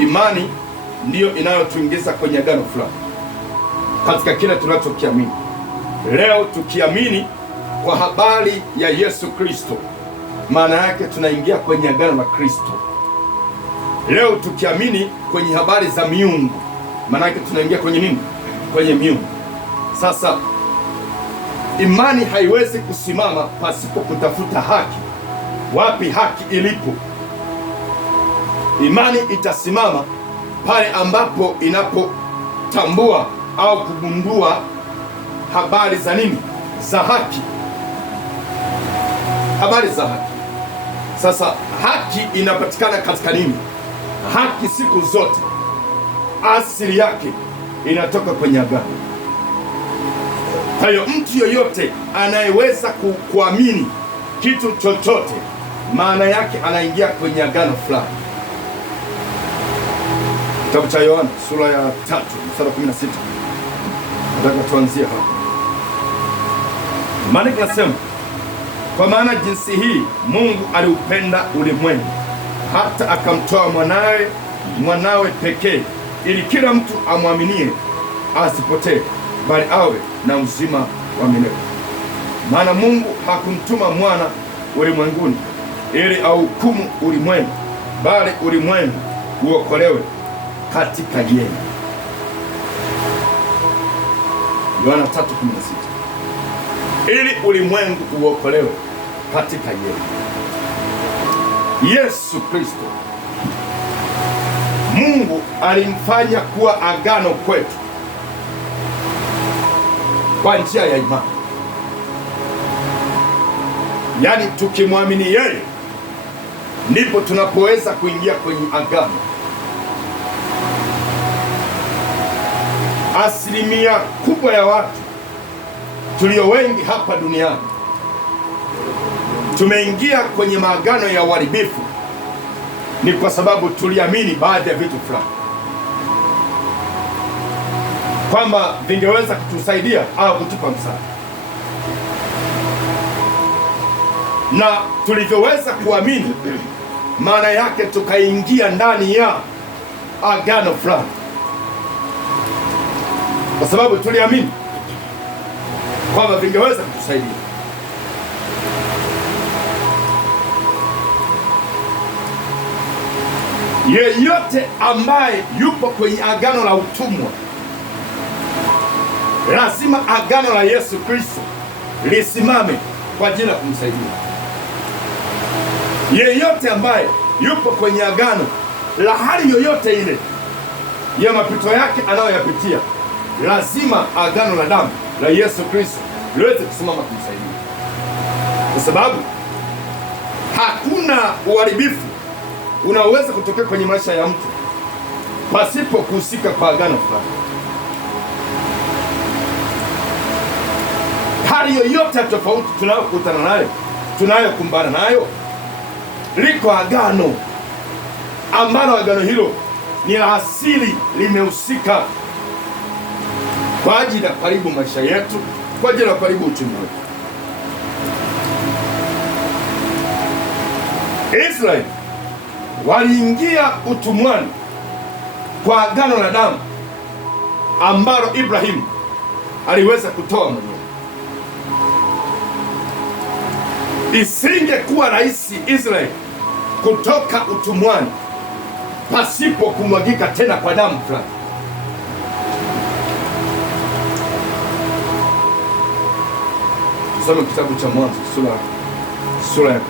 Imani ndiyo inayotuingiza kwenye agano fulani katika kile tunachokiamini. Leo tukiamini kwa habari ya Yesu Kristo, maana yake tunaingia kwenye agano la Kristo. Leo tukiamini kwenye habari za miungu, maana yake tunaingia kwenye nini? Kwenye miungu. Sasa imani haiwezi kusimama pasipo kutafuta haki. Wapi haki ilipo? Imani itasimama pale ambapo inapotambua au kugundua habari za nini? Za haki. Habari za haki. Sasa haki inapatikana katika nini? Haki siku zote asili yake inatoka kwenye agano. Kwa hiyo mtu yoyote anayeweza kuamini kitu chochote, maana yake anaingia kwenye agano fulani. Kitabu cha Yohana sura ya 3 mstari 16. Nataka tuanzie hapa. Maana kinasema, kwa maana jinsi hii Mungu aliupenda ulimwengu hata akamtoa mwanawe pekee, ili kila mtu amwaminie asipotee, bali awe na uzima wa milele. Maana Mungu hakumtuma mwana ulimwenguni ili auhukumu ulimwengu, bali ulimwengu uokolewe katika yeye. Yohana 3:16. Ili ulimwengu uokolewe katika yeye. Yesu Kristo Mungu alimfanya kuwa agano kwetu kwa njia ya imani. Yaani tukimwamini yeye ndipo tunapoweza kuingia kwenye agano. Asilimia kubwa ya watu tulio wengi hapa duniani tumeingia kwenye maagano ya uharibifu, ni kwa sababu tuliamini baadhi ya vitu fulani kwamba vingeweza kutusaidia au kutupa msaada, na tulivyoweza kuamini, maana yake tukaingia ndani ya agano fulani, kwa sababu tuliamini kwamba vingeweza kutusaidia. Yeyote ambaye yupo kwenye agano la utumwa, lazima agano la Yesu Kristo lisimame kwa ajili ya kumsaidia. Yeyote ambaye yupo kwenye agano la hali yoyote ile ya mapito yake anayoyapitia, lazima agano la damu la Yesu Kristo liweze kusimama kumsaidia, kwa sababu hakuna uharibifu unaweza kutokea kwenye maisha ya mtu pasipo kuhusika kwa agano fulani. Hali yoyote ya tofauti tunayokutana nayo, tunayokumbana nayo, liko agano ambalo agano hilo ni la asili, limehusika kwa ajili ya karibu maisha yetu, kwa ajili ya karibu uchumi wetu. Israeli waliingia utumwani kwa agano la damu ambalo Ibrahimu aliweza kutoa mwenyewe. Isingekuwa rahisi Israeli kutoka utumwani pasipo kumwagika tena kwa damu fulani. Tusome kitabu cha Mwanzo sura ya 15.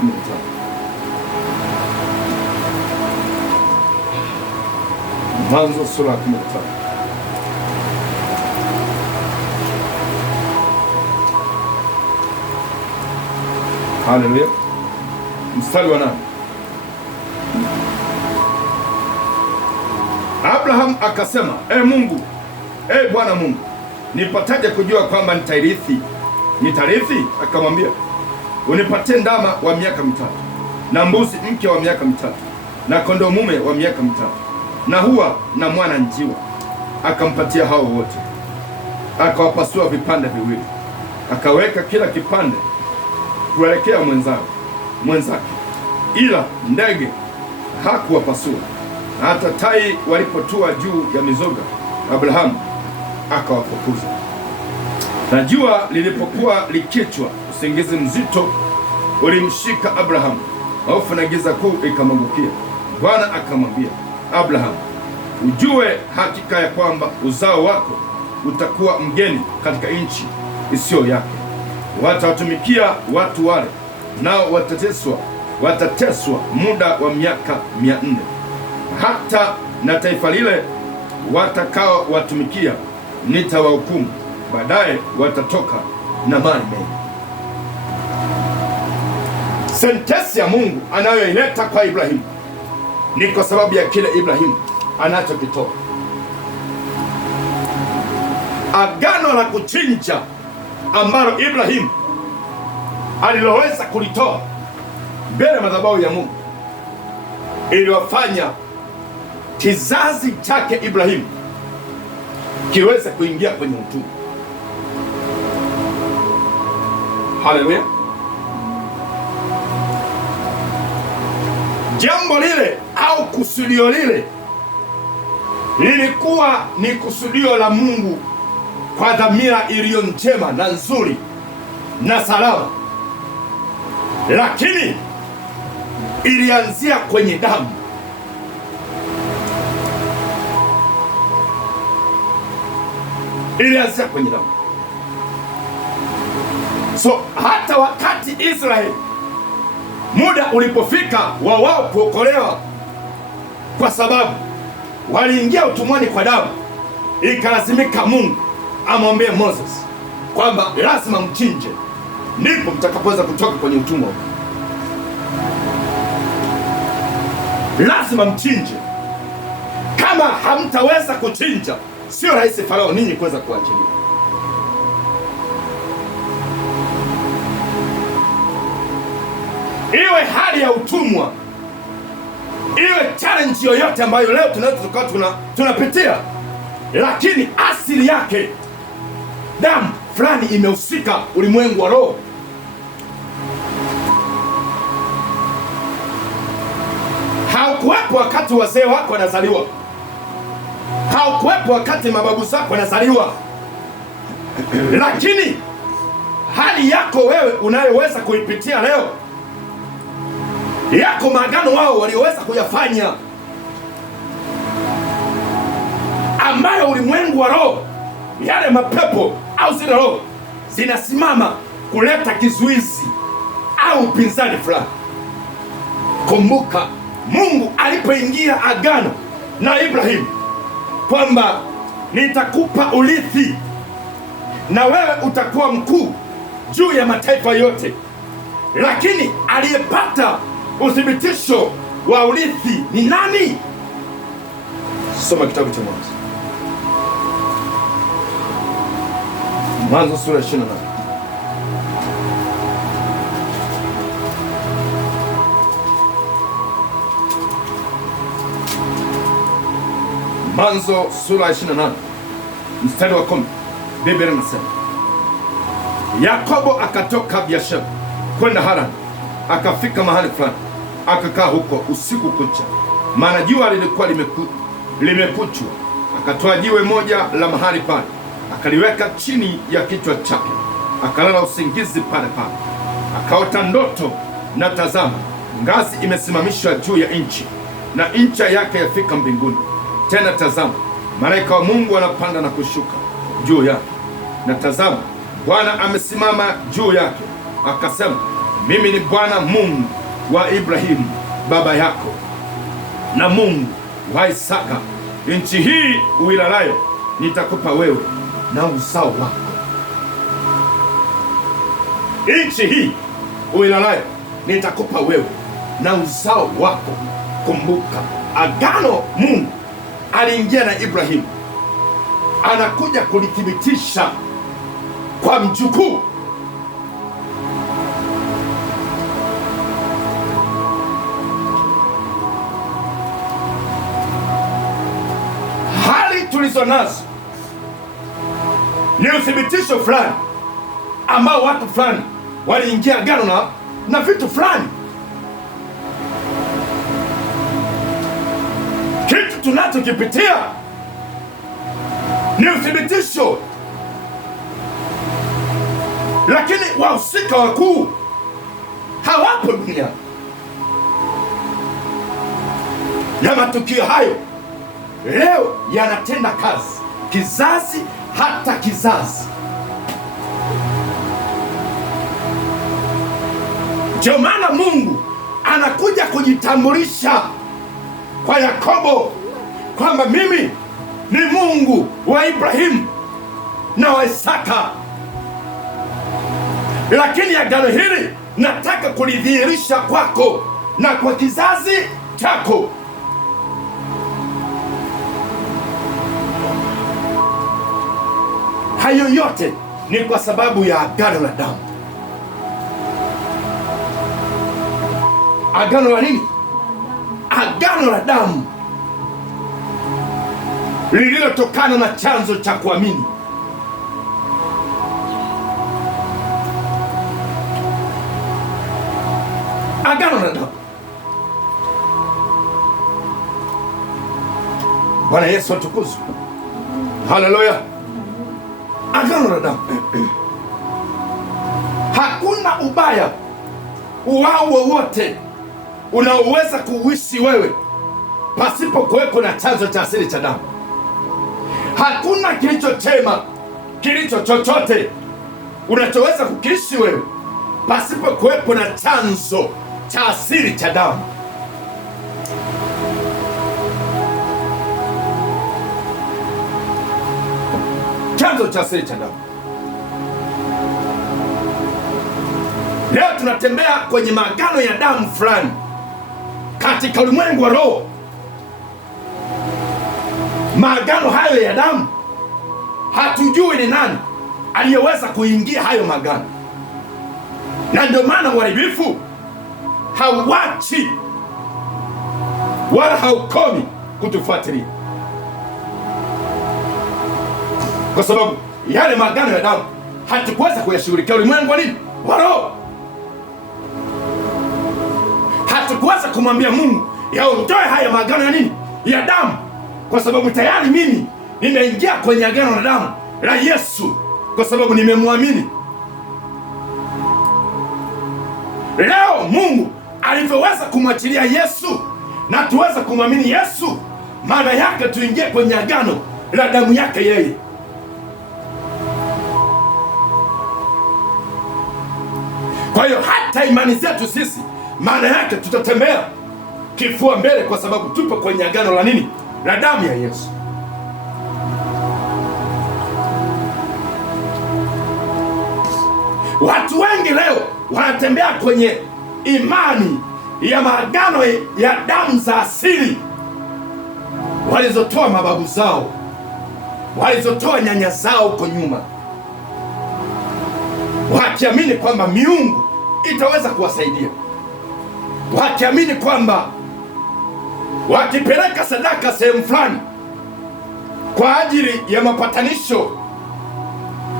Mwanzo sura ya 15. Haleluya. Mstari wa 8. Abraham akasema, Mungu, Bwana Mungu, nipataje kujua kwamba nitarithi? Akamwambia, unipatie ndama wa miaka 3 na mbuzi mke wa miaka 3 na kondoo mume wa miaka 3 na hua na mwana njiwa. Akampatia hao wote, akawapasua vipande viwili, akaweka kila kipande kuelekea mwenzake, ila ndege hakuwapasua. Hata tai walipotua juu ya mizoga, Abrahamu akawafukuza. Na jua lilipokuwa likichwa, usingizi mzito ulimshika Abrahamu, hofu na giza kuu ikamwangukia. Bwana akamwambia Abrahamu, ujue hakika ya kwamba uzao wako utakuwa mgeni katika nchi isiyo yake. Watawatumikia watu wale, nao watateswa muda wa miaka 400. Hata na taifa lile watakao watumikia nitawahukumu, baadaye watatoka na mali mengi. Sentensi ya Mungu anayoileta kwa Ibrahimu ni kwa sababu ya kile Ibrahimu anachokitoa. Agano la kuchinja ambalo Ibrahimu aliloweza kulitoa mbele ya madhabahu ya Mungu iliwafanya kizazi chake Ibrahimu kiweze kuingia kwenye utumwa. Haleluya! Jambo lile au kusudio lile lilikuwa ni kusudio la Mungu kwa dhamira iliyo njema na nzuri na salama, lakini ilianzia kwenye damu. Ilianzia kwenye damu. So hata wakati Israeli muda ulipofika wa wao kuokolewa, kwa sababu waliingia utumwani kwa damu, ikalazimika Mungu amwambie Moses kwamba lazima mchinje, ndipo mtakapoweza kutoka kwenye utumwa. Lazima mchinje. Kama hamtaweza kuchinja, sio rahisi Farao ninyi kuweza kuachilia. Iwe hali ya utumwa, iwe challenge yoyote ambayo leo tunapitia, lakini asili yake damu fulani imehusika ulimwengu wa roho. Haukuwepo wakati wazee wako wanazaliwa, haukuwepo wakati mababu zako wanazaliwa, lakini hali yako wewe unayoweza kuipitia leo, yako maagano wao walioweza kuyafanya, ambayo ulimwengu wa roho, yale mapepo au zile roho zinasimama kuleta kizuizi au upinzani fulani. Kumbuka Mungu alipoingia agano na Ibrahimu kwamba nitakupa urithi na wewe utakuwa mkuu juu ya mataifa yote, lakini aliyepata uthibitisho wa urithi ni nani? Soma kitabu cha Mwanzo sura 28. Mwanzo sura 28 mstari wa 10. Biblia inasema Yakobo akatoka Beer-sheba kwenda Harani, akafika mahali fulani, akakaa huko usiku kucha, maana jua lilikuwa limekuchwa. Akatoa jiwe moja la mahali pale, akaliweka chini ya kichwa chake, akalala usingizi pale pale. Akaota ndoto, na tazama, ngazi imesimamishwa juu ya nchi, na ncha yake yafika mbinguni. Tena tazama, malaika wa Mungu anapanda na kushuka juu yake, na tazama, Bwana amesimama juu yake. Akasema, mimi ni Bwana Mungu wa Ibrahimu baba yako, na Mungu wa Isaka. Nchi hii uilalayo nitakupa wewe na uzao wako. Nchi hii uilalayo nitakupa wewe na uzao wako. Kumbuka agano Mungu aliingia na Ibrahimu, anakuja kulithibitisha kwa mjukuu. Hali tulizo nazo ni uthibitisho fulani ambao watu fulani waliingia agano na vitu fulani. Kitu tunachokipitia ni uthibitisho, lakini wahusika wakuu hawapo duniani, na matukio hayo leo yanatenda kazi kizazi hata kizazi. Ndio maana Mungu anakuja kujitambulisha kwa Yakobo kwamba mimi ni Mungu wa Ibrahimu na wa Isaka, lakini agano hili nataka kulidhihirisha kwako na kwa kizazi chako. Hayo yote ni kwa sababu ya agano la damu. Agano la nini? Agano la damu lililotokana na chanzo cha kuamini. Agano la damu. Bwana Yesu atukuzwe. Haleluya. Agano la damu. Hakuna ubaya wao wowote unaoweza kuishi wewe pasipo kuweko na chanzo cha asili cha damu. Hakuna kilicho chema, kilicho chochote unachoweza kukiishi wewe pasipo kuwepo na chanzo cha asili cha damu. Chanzo cha asili cha damu. Leo tunatembea kwenye maagano ya damu fulani katika ulimwengu wa roho. Maagano hayo ya damu, hatujui ni nani aliyeweza kuingia hayo maagano, na ndio maana uharibifu hauachi wala haukomi kutufuatilia, kwa sababu yale maagano ya damu hatukuweza kuyashughulikia ulimwengu wa nini? Wa roho. Hatukuweza kumwambia Mungu yaondoe haya maagano ya nini? Ya damu, kwa sababu tayari mimi nimeingia kwenye agano la damu la Yesu, kwa sababu nimemwamini. Leo Mungu alivyoweza kumwachilia Yesu na tuweza kumwamini Yesu, maana yake tuingie kwenye agano la damu yake yeye. Kwa hiyo hata imani zetu sisi, maana yake tutatembea kifua mbele, kwa sababu tupo kwenye agano la nini? La damu ya Yesu. Watu wengi leo wanatembea kwenye imani ya maagano ya damu za asili walizotoa mababu zao, walizotoa nyanya zao huko nyuma, wakiamini kwamba miungu itaweza kuwasaidia, wakiamini kwamba wakipeleka sadaka sehemu fulani kwa ajili ya mapatanisho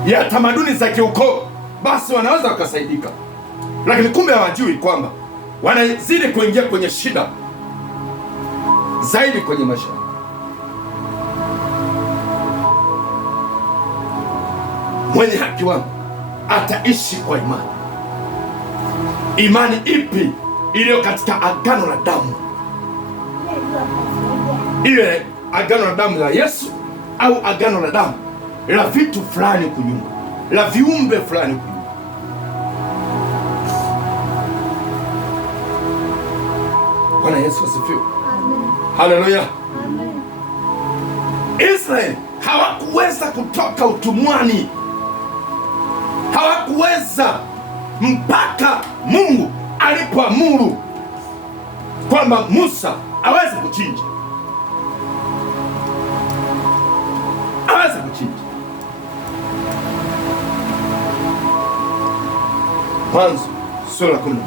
ya tamaduni za kiukoo, basi wanaweza wakasaidika. Lakini kumbe hawajui kwamba wanazidi kuingia kwenye shida zaidi kwenye maisha. Mwenye haki wangu ataishi kwa imani. Imani ipi iliyo katika agano la damu? Ile agano la damu la Yesu au agano la damu la vitu fulani kunyuma, la viumbe fulani kunyuma? Bwana Yesu asifiwe. Haleluya. Israeli hawakuweza kutoka utumwani, hawakuweza mpaka Mungu alipoamuru kwamba Musa aweze kuchinja, aweze kuchinja. Mwanzo sura ya 12.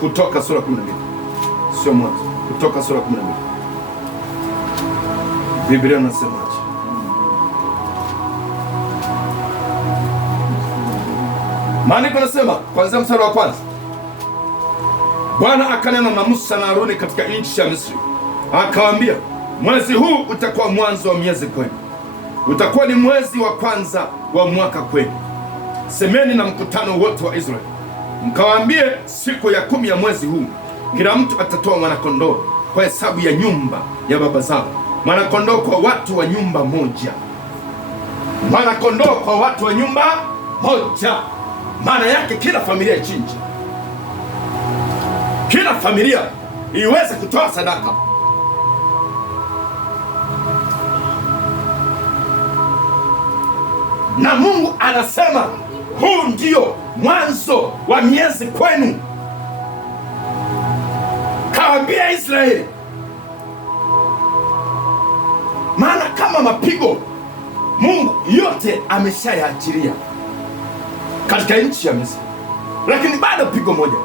Kutoka sura 12. Sio Mwanzo, Kutoka sura 12. Biblia inasemaje? Maandiko yanasema kuanzia mstari wa kwanza, Bwana akanena na Musa na Haruni katika nchi ya Misri, akawaambia, mwezi huu utakuwa mwanzo wa miezi kwenu, utakuwa ni mwezi wa kwanza wa mwaka kwenu. Semeni na mkutano wote wa Israeli, mkawaambie, siku ya 10 ya mwezi huu kila mtu atatoa mwanakondoo kwa hesabu ya nyumba ya baba zao, mwanakondoo kwa watu wa nyumba moja. Mwanakondoo kwa watu wa nyumba moja, maana yake kila familia ichinje, kila familia iweze kutoa sadaka. Na Mungu anasema huu ndio mwanzo wa miezi kwenu. Kawaambia Israeli, maana kama mapigo Mungu yote ameshayaachilia katika nchi ya Misri, lakini bado pigo moja.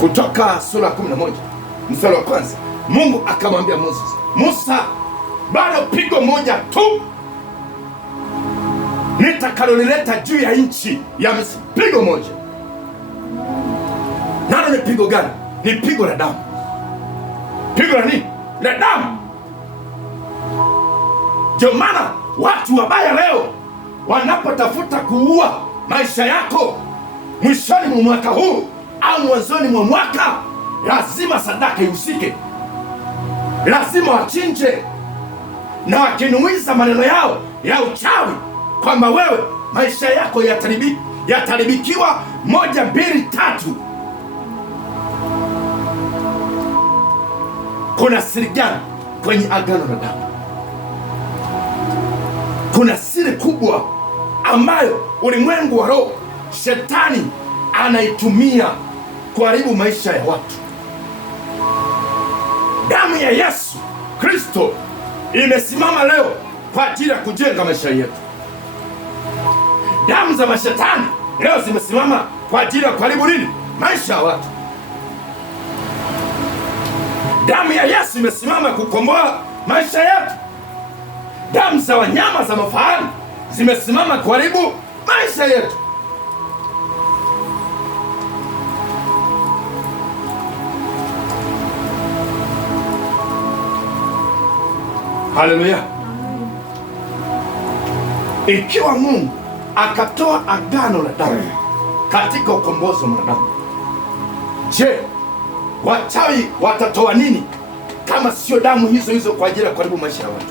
Kutoka sura 11 mstari wa kwanza, Mungu akamwambia Musa, bado pigo moja tu nitakalolileta juu ya nchi ya Misri, pigo moja. Nalo ni pigo gani? Ni pigo la damu. Pigo la nini? La damu. Ndio maana watu wabaya leo wanapotafuta kuua maisha yako mwishoni mwa mwaka huu au mwanzoni mwa mwaka, lazima sadaka ihusike, lazima wachinje, na wakinuiza maneno yao ya uchawi kwamba wewe maisha yako yataribikiwa 1, 2, 3. Kuna siri gani kwenye agano la damu? Kuna siri kubwa ambayo ulimwengu wa roho, shetani anaitumia kuharibu maisha ya watu. Damu ya Yesu Kristo imesimama leo kwa ajili ya kujenga maisha yetu. Damu za mashetani leo zimesimama kwa ajili ya kuharibu nini? Maisha ya watu. Damu ya Yesu imesimama kukomboa maisha yetu. Damu za wanyama za mafahari zimesimama kuharibu maisha yetu. Haleluya! Ikiwa Mungu akatoa agano la damu katika ukombozi wa mwanadamu, je, wachawi watatoa nini kama sio damu hizo hizo kwa ajili ya kuharibu maisha ya watu?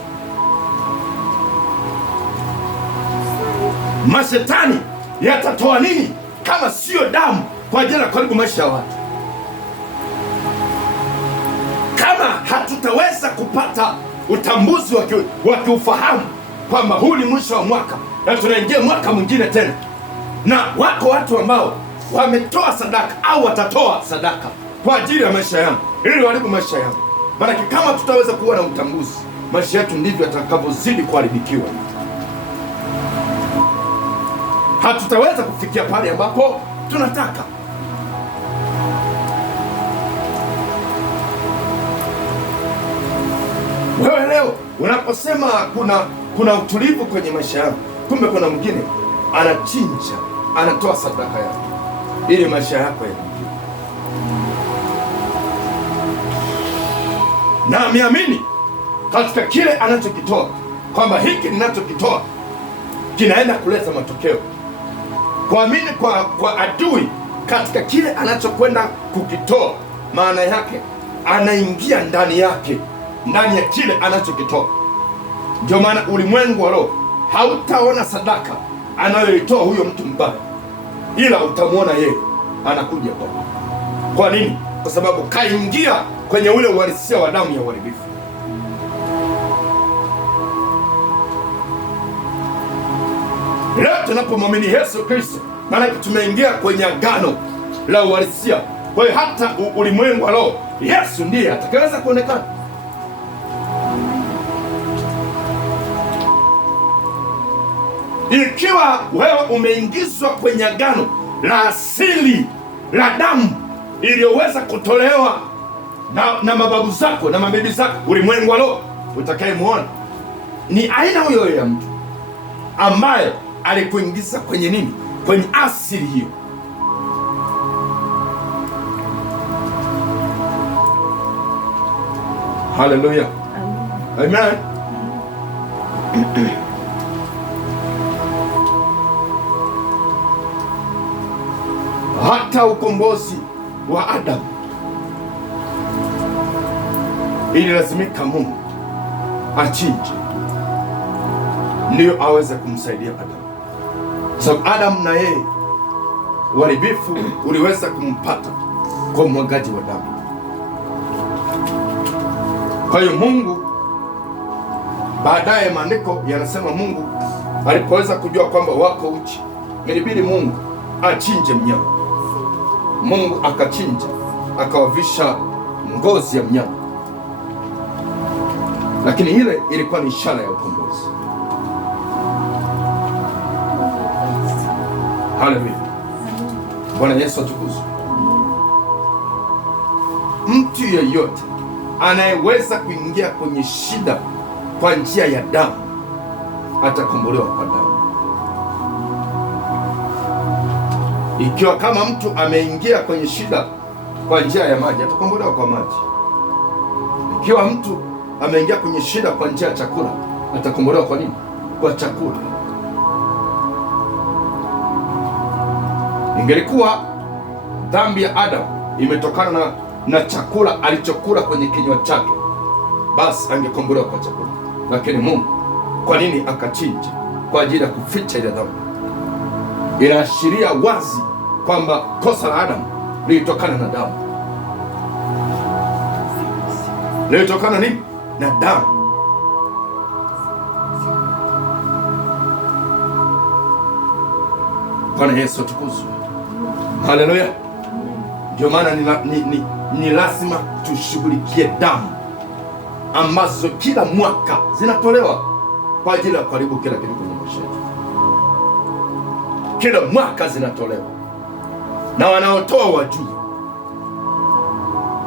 Mashetani yatatoa nini kama sio damu kwa ajili ya kuharibu maisha ya watu? Kama hatutaweza kupata utambuzi wa kiufahamu kwamba huu ni mwisho wa mwaka na tunaingia mwaka mwingine tena, na wako watu ambao wametoa sadaka au watatoa sadaka kwa ajili ya maisha yangu ili waharibu maisha yangu, maana kama tutaweza kuwa na utambuzi, maisha yetu ndivyo yatakavyozidi kuharibikiwa. Hatutaweza kufikia pale ambapo tunataka. Wewe leo unaposema kuna utulivu kwenye maisha yako, kumbe kuna mwingine anachinja, anatoa sadaka yake ili maisha yako yaendelee. Na ameamini katika kile anachokitoa kwamba hiki ninachokitoa kinaenda kuleta matokeo. Kuamini kwa adui katika kile anachokwenda kukitoa, maana yake anaingia ndani yake, ndani ya kile anachokitoa. Ndio maana ulimwengu wa roho hautaona sadaka anayoitoa huyo mtu mbaya, ila utamwona yeye anakuja kwa. Kwa nini? Kwa sababu kaingia kwenye ule uhalisia wa damu ya uharibifu. Leo tunapomwamini Yesu Kristo, maana tumeingia kwenye agano la uhalisia. Kwa hiyo hata ulimwengu wa roho, Yesu ndiye atakayeweza kuonekana. Ikiwa wewe umeingizwa kwenye agano la asili la damu iliyoweza kutolewa na mababu zako na mabibi zako, ulimwengu wa roho utakayemwona ni aina huyo ya mtu ambaye alikuingiza kwenye nini? Kwenye asili hiyo. Haleluya, amen. Hata ukombozi wa Adamu ililazimika Mungu achinje ndiyo aweze kumsaidia Adamu, kwa sababu Adamu na yeye uharibifu uliweza kumpata kwa umwagaji wa damu. Kwa hiyo Mungu baadaye, maandiko yanasema Mungu alipoweza kujua kwamba wako uchi, ilibidi Mungu achinje mnyama. Mungu akachinja, akawavisha ngozi ya mnyama, lakini ile ilikuwa ni ishara ya ukombozi. Haleluya, Bwana Yesu atukuzwe. Mtu yeyote anayeweza kuingia kwenye shida kwa njia ya damu atakombolewa kwa damu. Ikiwa kama mtu ameingia kwenye shida kwa njia ya maji, atakombolewa kwa maji. Ikiwa mtu ameingia kwenye shida kwa njia ya chakula, atakombolewa kwa nini? Kwa chakula. Ingelikuwa dhambi ya Adamu imetokana na chakula alichokula kwenye kinywa chake, basi angekombolewa kwa chakula. Lakini Mungu kwa nini akachinja? Kwa ajili ya kuficha ile dhambi. Inaashiria wazi kwamba kosa la Adamu lilitokana na damu. Lilitokana nini? Na damu. Bwana Yesu atukuzwe. Haleluya. Ndio maana ni lazima tushughulikie damu ambazo kila mwaka zinatolewa kwa ajili ya kuharibu kila kitu kwenye maisha yetu. Kila mwaka zinatolewa, na wanaotoa wajue,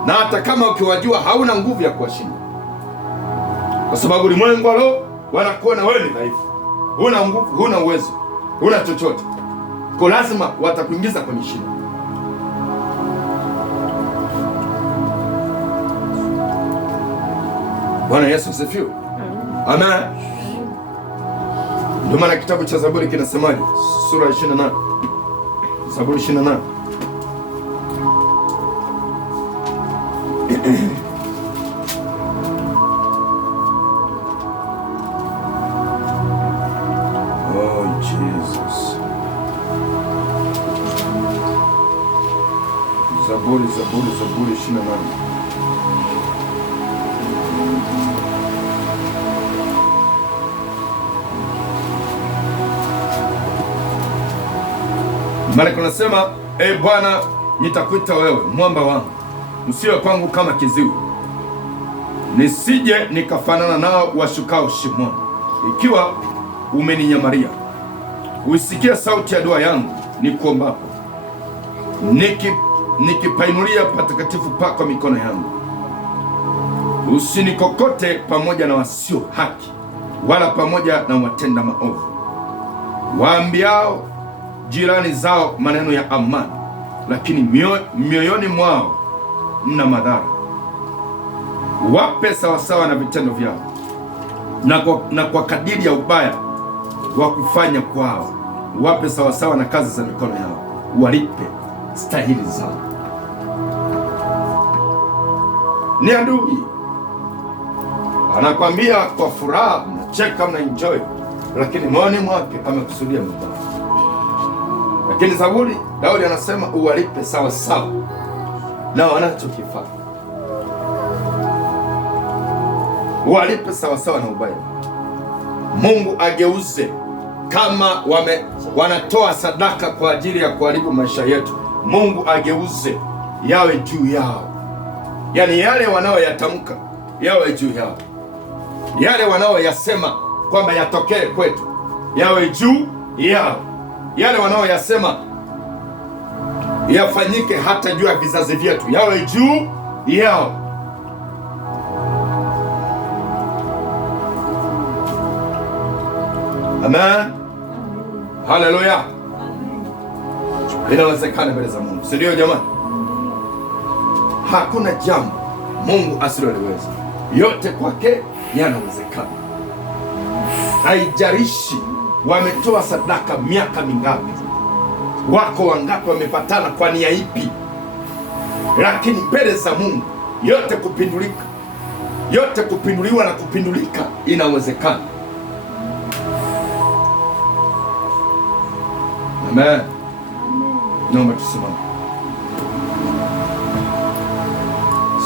na hata kama ukiwajua hauna nguvu ya kuwashinda, kwa sababu ulimwengu wa roho wanakuona wewe ni dhaifu, huna nguvu, huna uwezo, huna chochote, kwa lazima watakuingiza kwenye shida. Bwana Yesu asifiwe. Amen. Ndio maana kitabu cha Zaburi kinasemaje? Sura 28. Zaburi 28. Oh Jesus. Zaburi 28. Malaika anasema, e Bwana, nitakuita wewe mwamba wangu, usiwe kwangu kama kiziwi, nisije nikafanana nao washukao shimoni. Ikiwa umeninyamaria, uisikie sauti ya dua yangu nikuombapo, nikipainulia patakatifu pako mikono yangu. Usinikokote pamoja na wasio haki, wala pamoja na watenda maovu, waambiao jirani zao maneno ya amani, lakini mioyoni mwao mna madhara. Wape sawasawa na vitendo vyao, na kwa kadiri ya ubaya wa kufanya kwao. Wape sawasawa na kazi za mikono yao, walipe stahili zao. Ni adui anakwambia kwa furaha, mnacheka, mna enjoy, lakini moyoni mwake amekusudia mabaya. Lakini Zaburi, Daudi anasema uwalipe sawa sawa na wanachokifanya. Uwalipe sawa sawa na ubaya. Mungu ageuze, kama wanatoa sadaka kwa ajili ya kuharibu maisha yetu, Mungu ageuze yawe juu yao. Yaani yale wanaoyatamka yawe juu yao, yale wanaoyasema kwamba yatokee kwetu yawe juu yao, yale wanaoyasema yafanyike hata juu ya vizazi vyetu yawe juu yao. Amen. Haleluya! Inawezekana mbele za Mungu, si ndio jamani? Hakuna jambo Mungu asiloliweza. Yote kwake yanawezekana. Haijalishi wametoa sadaka miaka mingapi, wako wangapi wamepatana kwa nia ipi, lakini mbele za Mungu yote kupindulika, yote kupinduliwa na kupindulika inawezekana. Amen. Naomba tusimame.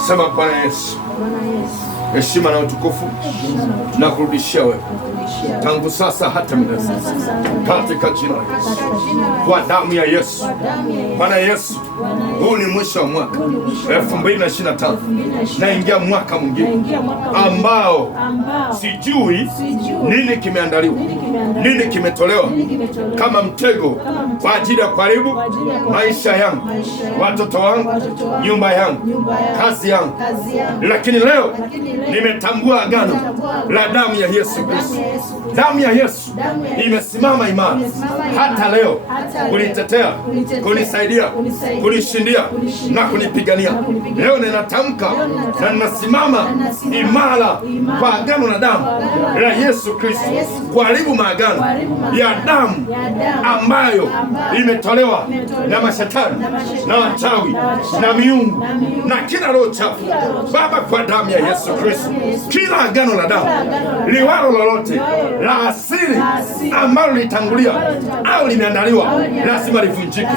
Sema, Bwana Yesu, heshima na utukufu tunakurudishia wewe tangu sasa hata milele, katika jina la Yesu, kwa damu ya Yesu. Bwana Yesu, huu ni mwisho wa mwaka 2025, naingia mwaka mwingine ambao sijui nini kimeandaliwa, nini kimetolewa kama mtego kwa ajili ya kuharibu maisha yangu, watoto wangu, nyumba yangu, kazi yangu. Lakini leo nimetambua agano la damu ya Yesu Kristo. Damu ya Yesu imesimama imara hata leo kunitetea, kunisaidia, kunishindia na kunipigania. Leo ninatamka na ninasimama imara kwa agano la damu la Yesu Kristo, kuharibu maagano ya damu ambayo imetolewa na mashetani na wachawi na miungu na kila roho chafu. Baba, kwa damu ya Yesu Kristo, kila agano la damu liwalo lolote la asili ambalo litangulia au limeandaliwa lazima livunjike.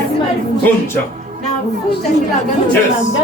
Vunja. Yes.